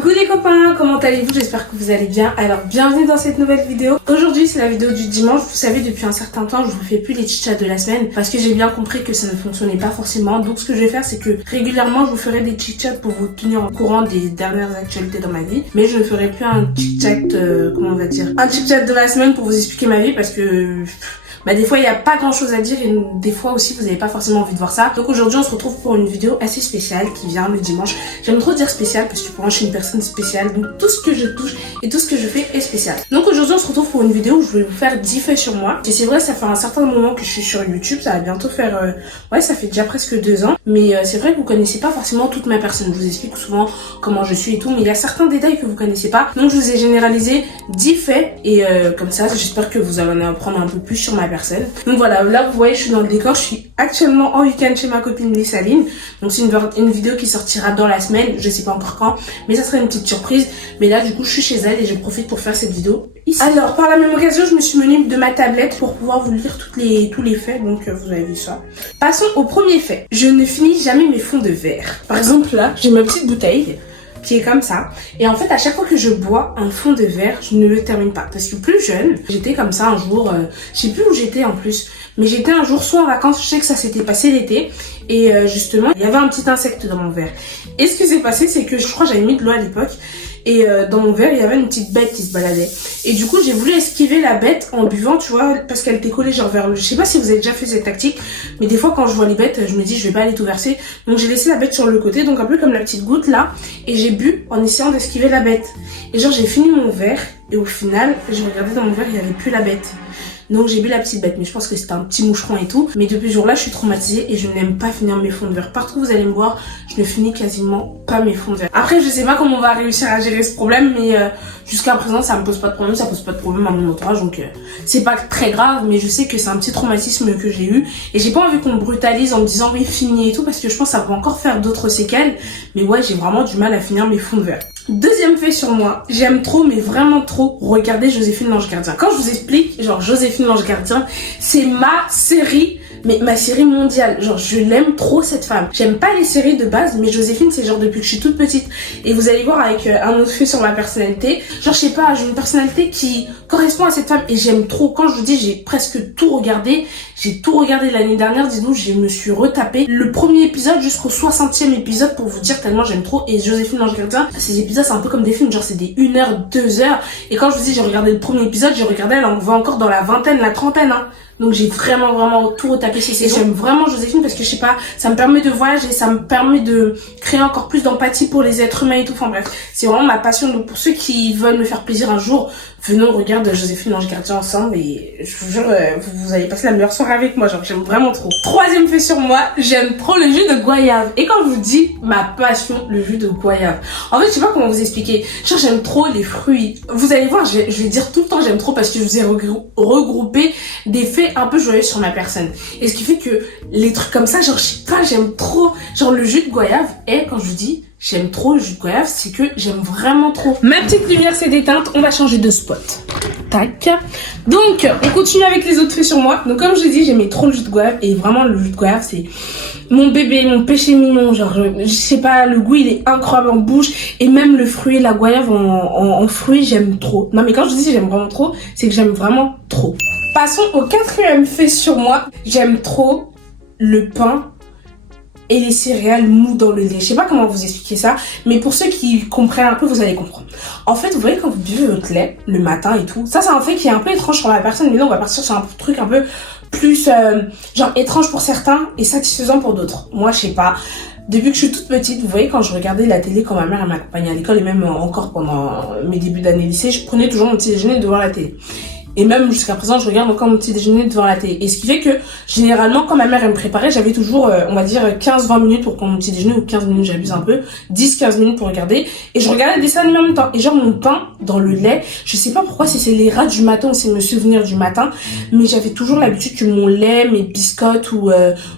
Coucou les copains, comment allez-vous? J'espère que vous allez bien. Alors bienvenue dans cette nouvelle vidéo. Aujourd'hui c'est la vidéo du dimanche. Vous savez, depuis un certain temps je vous fais plus les chit-chats de la semaine parce que j'ai bien compris que ça ne fonctionnait pas forcément. Donc ce que je vais faire, c'est que régulièrement je vous ferai des chit-chats pour vous tenir au courant des dernières actualités dans ma vie. Mais je ne ferai plus un chit-chat, comment on va dire, un chit-chat de la semaine pour vous expliquer ma vie parce que... des fois il n'y a pas grand chose à dire et des fois aussi vous n'avez pas forcément envie de voir ça. Donc aujourd'hui on se retrouve pour une vidéo assez spéciale qui vient le dimanche. J'aime trop dire spécial parce que pour moi je suis une personne spéciale, donc tout ce que je touche et tout ce que je fais est spécial. Donc aujourd'hui on se retrouve pour une vidéo où je vais vous faire 10 faits sur moi. Et c'est vrai, ça fait un certain moment que je suis sur YouTube, ça va bientôt faire... ouais, ça fait déjà presque 2 ans. Mais c'est vrai que vous connaissez pas forcément toute ma personne. Je vous explique souvent comment je suis et tout, mais il y a certains détails que vous connaissez pas. Donc je vous ai généralisé 10 faits et comme ça j'espère que vous allez en apprendre un peu plus sur ma personne. Donc voilà, là vous voyez je suis dans le décor, je suis actuellement en week-end chez ma copine Messaline. Donc c'est une vidéo qui sortira dans la semaine, je sais pas encore quand, mais ça sera une petite surprise. Mais là du coup je suis chez elle et je profite pour faire cette vidéo ici. Alors par la même occasion je me suis munie de ma tablette pour pouvoir vous lire tous les faits, donc vous avez vu ça. Passons au premier fait, je ne finis jamais mes fonds de verre. Par exemple là j'ai ma petite bouteille qui est comme ça, et en fait à chaque fois que je bois un fond de verre je ne le termine pas parce que plus jeune j'étais comme ça un jour, je sais plus où j'étais en plus, mais j'étais un jour soit en vacances, je sais que ça s'était passé l'été, et justement il y avait un petit insecte dans mon verre, et ce qui s'est passé c'est que je crois que j'avais mis de l'eau à l'époque, et dans mon verre il y avait une petite bête qui se baladait, et du coup j'ai voulu esquiver la bête en buvant, tu vois, parce qu'elle était collée genre vers le... Je sais pas si vous avez déjà fait cette tactique, mais des fois quand je vois les bêtes je me dis je vais pas aller tout verser, donc j'ai laissé la bête sur le côté, donc un peu comme la petite goutte là, et j'ai bu en essayant d'esquiver la bête, et genre j'ai fini mon verre et au final j'ai regardé dans mon verre, il y avait plus la bête. Donc j'ai bu la petite bête, mais je pense que c'était un petit moucheron et tout. Mais depuis ce jour-là, je suis traumatisée et je n'aime pas finir mes fonds de verre. Partout où vous allez me voir, je ne finis quasiment pas mes fonds de verre. Après, je sais pas comment on va réussir à gérer ce problème, mais jusqu'à présent, ça me pose pas de problème, ça pose pas de problème à mon entourage. Donc c'est pas très grave, mais je sais que c'est un petit traumatisme que j'ai eu. Et j'ai pas envie qu'on me brutalise en me disant oui, finis et tout, parce que je pense que ça peut encore faire d'autres séquelles. Mais ouais, j'ai vraiment du mal à finir mes fonds de verre. Deuxième fait sur moi, j'aime trop, mais vraiment trop, regarder Joséphine l'Ange Gardien. Quand je vous explique, genre Joséphine l'Ange Gardien, c'est ma série, mais ma série mondiale. Genre je l'aime trop cette femme. J'aime pas les séries de base, mais Joséphine c'est genre depuis que je suis toute petite. Et vous allez voir avec un autre fait sur ma personnalité, genre je sais pas, j'ai une personnalité qui correspond à cette femme et j'aime trop. Quand je vous dis j'ai presque tout regardé, j'ai tout regardé l'année dernière, dis-nous, je me suis retapé le premier épisode jusqu'au 60e épisode pour vous dire tellement j'aime trop. Et Joséphine l'Ange Gardien, ces épisodes c'est un peu comme des films, genre c'est des 1 heure, 2 heures. Et quand je vous dis j'ai regardé le premier épisode, j'ai regardé, elle en va encore dans la vingtaine, la trentaine, hein. Donc j'ai vraiment tout retapé ces saisons. Et j'aime vraiment Joséphine parce que je sais pas, ça me permet de voyager, ça me permet de créer encore plus d'empathie pour les êtres humains et tout. Enfin bref, c'est vraiment ma passion. Donc pour ceux qui veulent me faire plaisir un jour, venez on regarde Joséphine l'Ange Gardien ensemble et je vous jure, vous allez passer la meilleure soirée avec moi, genre j'aime vraiment trop. Troisième fait sur moi, j'aime trop le jus de goyave. Et quand je vous dis ma passion, le jus de goyave, en fait je sais pas comment vous expliquer, genre j'aime trop les fruits. Vous allez voir, je vais dire tout le temps j'aime trop parce que je vous ai regroupé des faits un peu joyeux sur ma personne. Et ce qui fait que les trucs comme ça, genre je sais pas, j'aime trop, genre le jus de goyave. Et quand je vous dis j'aime trop le jus de goyave, c'est que j'aime vraiment trop. Ma petite lumière s'est éteinte, on va changer de spot. Tac. Donc on continue avec les autres faits sur moi. Donc comme je l'ai dit, j'aimais trop le jus de goyave et vraiment le jus de goyave c'est mon bébé, mon péché mignon, genre je sais pas, le goût il est incroyable en bouche, et même le fruit, la goyave en fruit, j'aime trop. Non mais quand je dis j'aime vraiment trop, c'est que j'aime vraiment trop. Passons au 4e fait sur moi, j'aime trop le pain et les céréales mous dans le lait. Je sais pas comment vous expliquer ça, mais pour ceux qui comprennent un peu, vous allez comprendre. En fait, vous voyez quand vous buvez votre lait le matin et tout, ça c'est un fait qui est un peu étrange sur la personne, mais là on va partir sur un truc un peu plus genre étrange pour certains et satisfaisant pour d'autres. Moi je sais pas, depuis que je suis toute petite, vous voyez quand je regardais la télé, quand ma mère elle m'accompagnait à l'école et même encore pendant mes débuts d'année lycée, je prenais toujours mon petit déjeuner devant la télé. Et même jusqu'à présent, je regarde encore mon petit déjeuner devant la télé. Et ce qui fait que, généralement, quand ma mère elle me préparait, j'avais toujours, on va dire, 15-20 minutes pour prendre mon petit déjeuner, ou 15 minutes, j'abuse un peu, 10-15 minutes pour regarder. Et je regardais des dessins animés en même temps. Et genre, mon pain dans le lait, je sais pas pourquoi, si c'est les rats du matin ou c'est me souvenir du matin, mais j'avais toujours l'habitude que mon lait, mes biscottes ou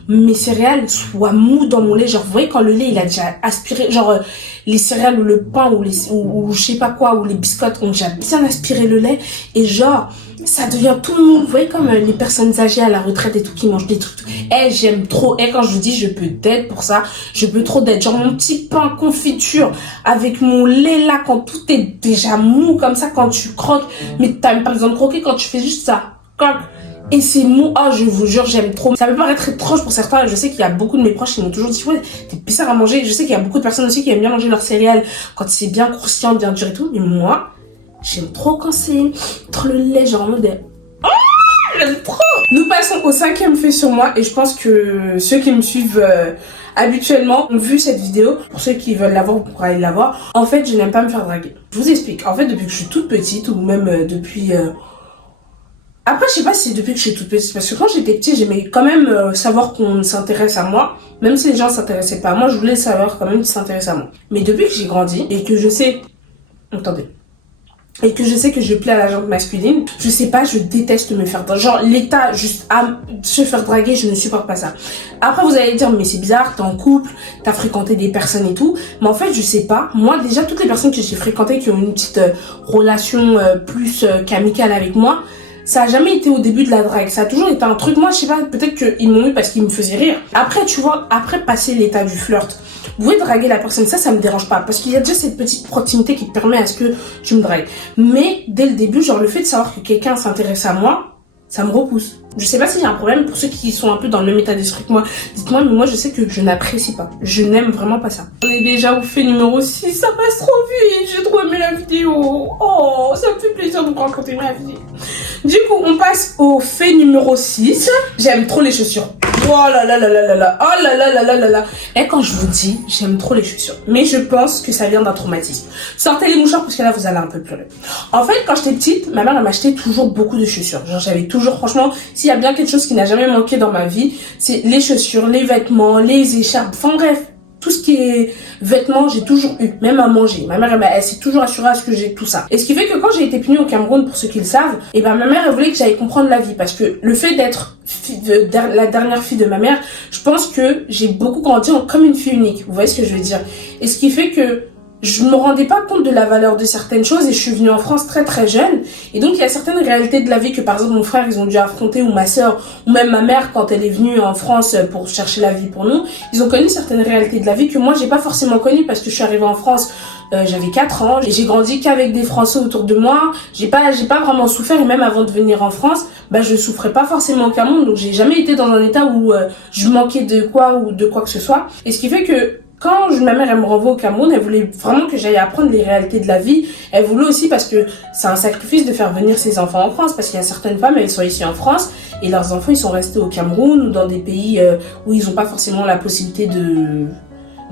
mes céréales soient mous dans mon lait. Genre, vous voyez, quand le lait, il a déjà aspiré, genre, les céréales ou le pain ou je sais pas quoi, ou les biscottes ont déjà bien aspiré le lait. Et genre, ça devient tout le monde. Vous voyez comme les personnes âgées à la retraite et tout qui mangent des trucs. J'aime trop. Quand je vous dis, je peux d'être pour ça. Je peux trop d'être. Genre mon petit pain confiture avec mon lait là quand tout est déjà mou comme ça quand tu croques. Mais t'as même pas besoin de croquer quand tu fais juste ça. Croque. Et c'est mou, je vous jure, j'aime trop. Ça peut paraître étrange pour certains, je sais qu'il y a beaucoup de mes proches qui m'ont toujours dit, ouais, t'es bizarre à manger. Je sais qu'il y a beaucoup de personnes aussi qui aiment bien manger leurs céréales quand c'est bien croustillant, bien dur et tout. Mais moi, j'aime trop quand c'est trop le lait, genre en mode, j'aime trop. Nous passons au 5e fait sur moi et je pense que ceux qui me suivent habituellement ont vu cette vidéo. Pour ceux qui veulent la voir, vous pourrez aller la voir. En fait, je n'aime pas me faire draguer. Je vous explique. En fait, depuis que je suis toute petite ou même depuis... Après, je sais pas si c'est depuis que je suis toute petite, parce que quand j'étais petite, j'aimais quand même savoir qu'on s'intéresse à moi. Même si les gens s'intéressaient pas à moi, je voulais savoir quand même qu'ils s'intéressaient à moi. Mais depuis que j'ai grandi, et que je sais... Attendez. Et que je sais que je plais à la gente masculine, je sais pas, je déteste me faire draguer. Genre, l'état juste à se faire draguer, je ne supporte pas ça. Après, vous allez dire, mais c'est bizarre, t'es en couple, t'as fréquenté des personnes et tout. Mais en fait, je sais pas. Moi, déjà, toutes les personnes que j'ai fréquentées qui ont une petite relation plus qu'amicale avec moi, ça a jamais été au début de la drague, ça a toujours été un truc, moi je sais pas, peut-être qu'ils m'ont eu parce qu'ils me faisaient rire. Après tu vois, après passer l'état du flirt, vous pouvez draguer la personne, ça me dérange pas, parce qu'il y a déjà cette petite proximité qui te permet à ce que tu me dragues. Mais dès le début, genre le fait de savoir que quelqu'un s'intéresse à moi, ça me repousse. Je sais pas s'il y a un problème pour ceux qui sont un peu dans le même état d'esprit que moi. Dites-moi, mais moi je sais que je n'apprécie pas. Je n'aime vraiment pas ça. On est déjà au fait numéro 6, ça passe trop vite. J'ai trop aimé la vidéo. Oh, ça me fait plaisir de vous raconter ma vie. Du coup, on passe au fait numéro 6. J'aime trop les chaussures. Oh là là là là là là. Oh là là là là là là. Et quand je vous dis, j'aime trop les chaussures. Mais je pense que ça vient d'un traumatisme. Sortez les mouchoirs parce que là, vous allez un peu pleurer. En fait, quand j'étais petite, ma mère, elle m'achetait toujours beaucoup de chaussures. Genre, j'avais toujours, franchement, s'il y a bien quelque chose qui n'a jamais manqué dans ma vie, c'est les chaussures, les vêtements, les écharpes. Enfin bref, tout ce qui est vêtements, j'ai toujours eu, même à manger. Ma mère, elle s'est toujours assurée à ce que j'ai tout ça. Et ce qui fait que quand j'ai été punie au Cameroun, pour ceux qui le savent, et ben ma mère, elle voulait que j'aille comprendre la vie. Parce que le fait d'être la dernière fille de ma mère, je pense que j'ai beaucoup grandi comme une fille unique. Vous voyez ce que je veux dire? Et ce qui fait que je me rendais pas compte de la valeur de certaines choses et je suis venue en France très très jeune. Et donc il y a certaines réalités de la vie que par exemple mon frère ils ont dû affronter ou ma sœur ou même ma mère quand elle est venue en France pour chercher la vie pour nous. Ils ont connu certaines réalités de la vie que moi j'ai pas forcément connues parce que je suis arrivée en France, j'avais 4 ans et j'ai grandi qu'avec des Français autour de moi. J'ai pas vraiment souffert et même avant de venir en France, je souffrais pas forcément au Cameroun. Donc j'ai jamais été dans un état où je manquais de quoi ou de quoi que ce soit. Et ce qui fait que quand ma mère elle me renvoie au Cameroun, elle voulait vraiment que j'aille apprendre les réalités de la vie. Elle voulait aussi parce que c'est un sacrifice de faire venir ses enfants en France, parce qu'il y a certaines femmes, elles sont ici en France et leurs enfants ils sont restés au Cameroun ou dans des pays où ils n'ont pas forcément la possibilité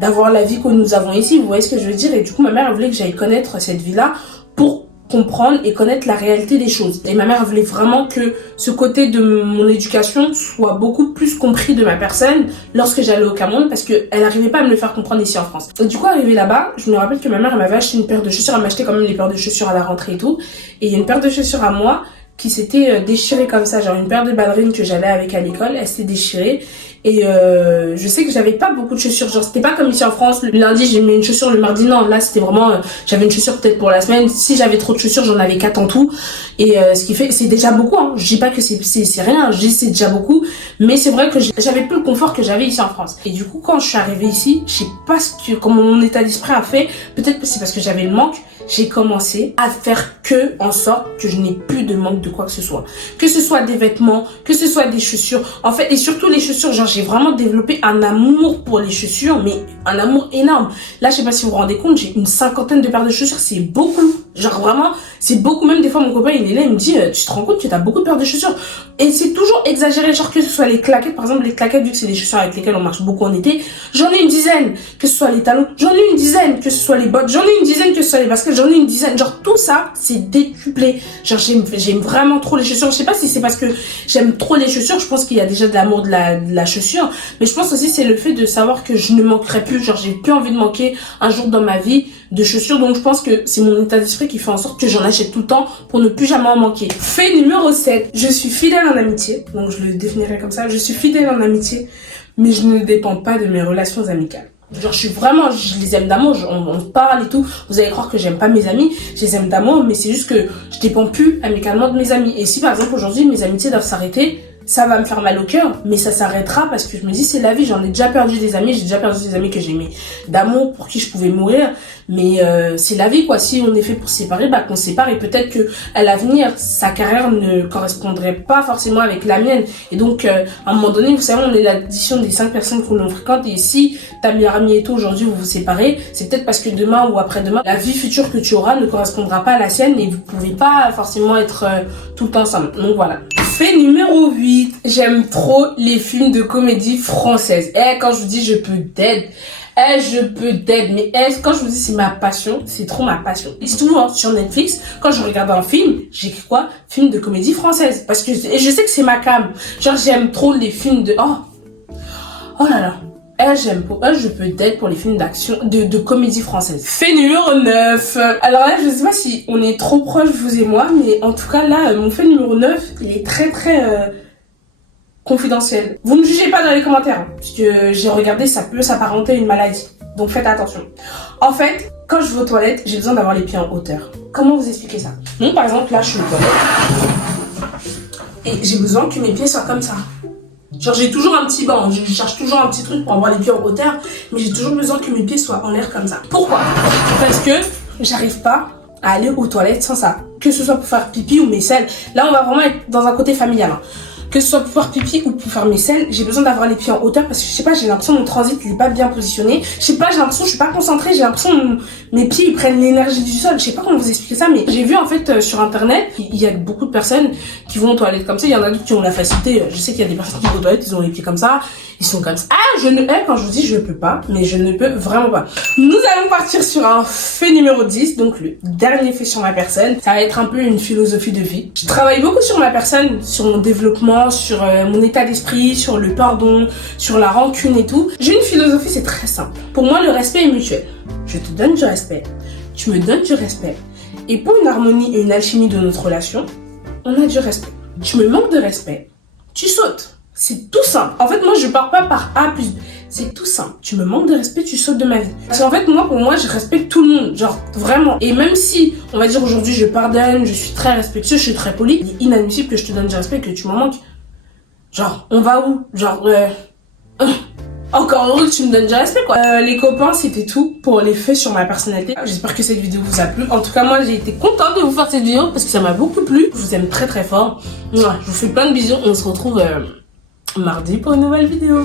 d'avoir la vie que nous avons ici. Vous voyez ce que je veux dire? Et du coup ma mère elle voulait que j'aille connaître cette vie-là pour comprendre et connaître la réalité des choses. Et ma mère voulait vraiment que ce côté de mon éducation soit beaucoup plus compris de ma personne lorsque j'allais au Cameroun parce que elle n'arrivait pas à me le faire comprendre ici en France. Et du coup, arrivé là-bas, je me rappelle que ma mère elle m'avait acheté une paire de chaussures, elle m'achetait quand même les paires de chaussures à la rentrée et tout. Et il y a une paire de chaussures à moi qui s'était déchirée comme ça, genre une paire de ballerines que j'allais avec à l'école, elle s'était déchirée. Et je sais que j'avais pas beaucoup de chaussures, genre c'était pas comme ici en France, le lundi j'ai mis une chaussure, le mardi non, là c'était vraiment, j'avais une chaussure peut-être pour la semaine, si j'avais trop de chaussures j'en avais 4 en tout, et ce qui fait, c'est déjà beaucoup, hein. Je dis pas que c'est rien, je dis c'est déjà beaucoup, mais c'est vrai que j'avais plus le confort que j'avais ici en France. Et du coup quand je suis arrivée ici, je sais pas comment mon état d'esprit a fait, peut-être que c'est parce que j'avais le manque, j'ai commencé à faire en sorte que je n'ai plus de manque de quoi que ce soit. Que ce soit des vêtements, que ce soit des chaussures. En fait, et surtout les chaussures, genre j'ai vraiment développé un amour pour les chaussures, mais un amour énorme. Là, je sais pas si vous vous rendez compte, j'ai une 50aine de paires de chaussures, c'est beaucoup. Genre vraiment, c'est beaucoup. Même des fois, mon copain, il est là, il me dit, tu te rends compte que t'as beaucoup de paires de chaussures. Et c'est toujours exagéré, genre que ce soit les claquettes, par exemple, les claquettes, vu que c'est des chaussures avec lesquelles on marche beaucoup en été, j'en ai une dizaine. Que ce soit les talons, j'en ai une dizaine. Que ce soit les bottes, j'en ai une dizaine. Que ce soit les baskets, j'en ai une dizaine. Genre tout ça, c'est décuplé. Genre j'aime vraiment trop les chaussures. Je sais pas si c'est parce que j'aime trop les chaussures, je pense qu'il y a déjà de l'amour de la chaussure, mais je pense aussi c'est le fait de savoir que je ne manquerai plus, genre j'ai plus envie de manquer un jour dans ma vie de chaussures, donc je pense que c'est mon état d'esprit qui fait en sorte que j'en achète tout le temps pour ne plus jamais en manquer. Fait numéro 7, je suis fidèle en amitié, donc je le définirai comme ça, je suis fidèle en amitié, mais je ne dépends pas de mes relations amicales. Genre, je les aime d'amour, on parle et tout. Vous allez croire que j'aime pas mes amis, je les aime d'amour, mais c'est juste que je dépends plus amicalement de mes amis. Et si par exemple aujourd'hui mes amitiés doivent s'arrêter, ça va me faire mal au cœur, mais ça s'arrêtera parce que je me dis c'est la vie, j'en ai déjà perdu des amis, j'ai déjà perdu des amis que j'aimais d'amour, pour qui je pouvais mourir, mais c'est la vie quoi, si on est fait pour se séparer, bah qu'on se sépare et peut-être que à l'avenir, sa carrière ne correspondrait pas forcément avec la mienne et donc à un moment donné, vous savez, on est l'addition des 5 personnes que l'on fréquente et si ta meilleure amie et toi aujourd'hui vous vous séparez, c'est peut-être parce que demain ou après-demain, la vie future que tu auras ne correspondra pas à la sienne et vous pouvez pas forcément être tout le temps ensemble, donc voilà. Fait numéro 8, j'aime trop les films de comédie française. Quand je vous dis je peux d'aide, mais quand je vous dis c'est ma passion, c'est trop ma passion. Et souvent sur Netflix, quand je regarde un film, j'écris quoi? Film de comédie française. Parce que je sais que c'est ma cam. Genre j'aime trop les films de... Oh là là. Je peux d'être pour les films d'action, de comédie française. Fait numéro 9. Alors là, je sais pas si on est trop proches, vous et moi, mais en tout cas, là, mon fait numéro 9, il est très confidentiel. Vous ne jugez pas dans les commentaires, hein, puisque j'ai regardé, ça peut s'apparenter à une maladie. Donc faites attention. En fait, quand je vais aux toilettes, j'ai besoin d'avoir les pieds en hauteur. Comment vous expliquer ça? Donc par exemple, là, je suis aux toilettes. Et j'ai besoin que mes pieds soient comme ça. Genre j'ai toujours un petit banc, je cherche toujours un petit truc pour avoir les pieds en hauteur, mais j'ai toujours besoin que mes pieds soient en l'air comme ça. Pourquoi? Parce que j'arrive pas à aller aux toilettes sans ça. Que ce soit pour faire pipi ou mes selles. Là on va vraiment être dans un côté familial. Hein. Que ce soit pour faire pipi ou pour faire mes selles, j'ai besoin d'avoir les pieds en hauteur parce que je sais pas, j'ai l'impression que mon transit il est pas bien positionné. Je sais pas, j'ai l'impression que je suis pas concentrée, j'ai l'impression que mes pieds ils prennent l'énergie du sol. Je sais pas comment vous expliquer ça, mais j'ai vu en fait sur internet, il y a beaucoup de personnes qui vont aux toilettes comme ça. Il y en a d'autres qui ont la facilité. Je sais qu'il y a des personnes qui vont aux toilettes, ils ont les pieds comme ça, ils sont comme ça. Quand je vous dis je peux pas, mais je ne peux vraiment pas. Nous allons partir sur un fait numéro 10, donc le dernier fait sur ma personne. Ça va être un peu une philosophie de vie. Je travaille beaucoup sur ma personne, sur mon développement, sur mon état d'esprit, sur le pardon, sur la rancune et tout. J'ai une philosophie, c'est très simple. Pour moi, le respect est mutuel. Je te donne du respect, tu me donnes du respect. Et pour une harmonie et une alchimie de notre relation, on a du respect. Tu me manques de respect, tu sautes. C'est tout simple. En fait, moi, je pars pas par A plus B. C'est tout simple. Tu me manques de respect, tu sautes de ma vie. Parce qu'en fait, pour moi, je respecte tout le monde. Genre, vraiment. Et même si, on va dire aujourd'hui, je pardonne, je suis très respectueux, je suis très poli, il est inadmissible que je te donne du respect et que tu m'en manques. Genre, on va où? Genre, encore heureux que tu me donnes du respect, quoi. Les copains, c'était tout pour les faits sur ma personnalité. J'espère que cette vidéo vous a plu. En tout cas, moi, j'ai été contente de vous faire cette vidéo parce que ça m'a beaucoup plu. Je vous aime très très fort. Je vous fais plein de bisous. On se retrouve mardi pour une nouvelle vidéo.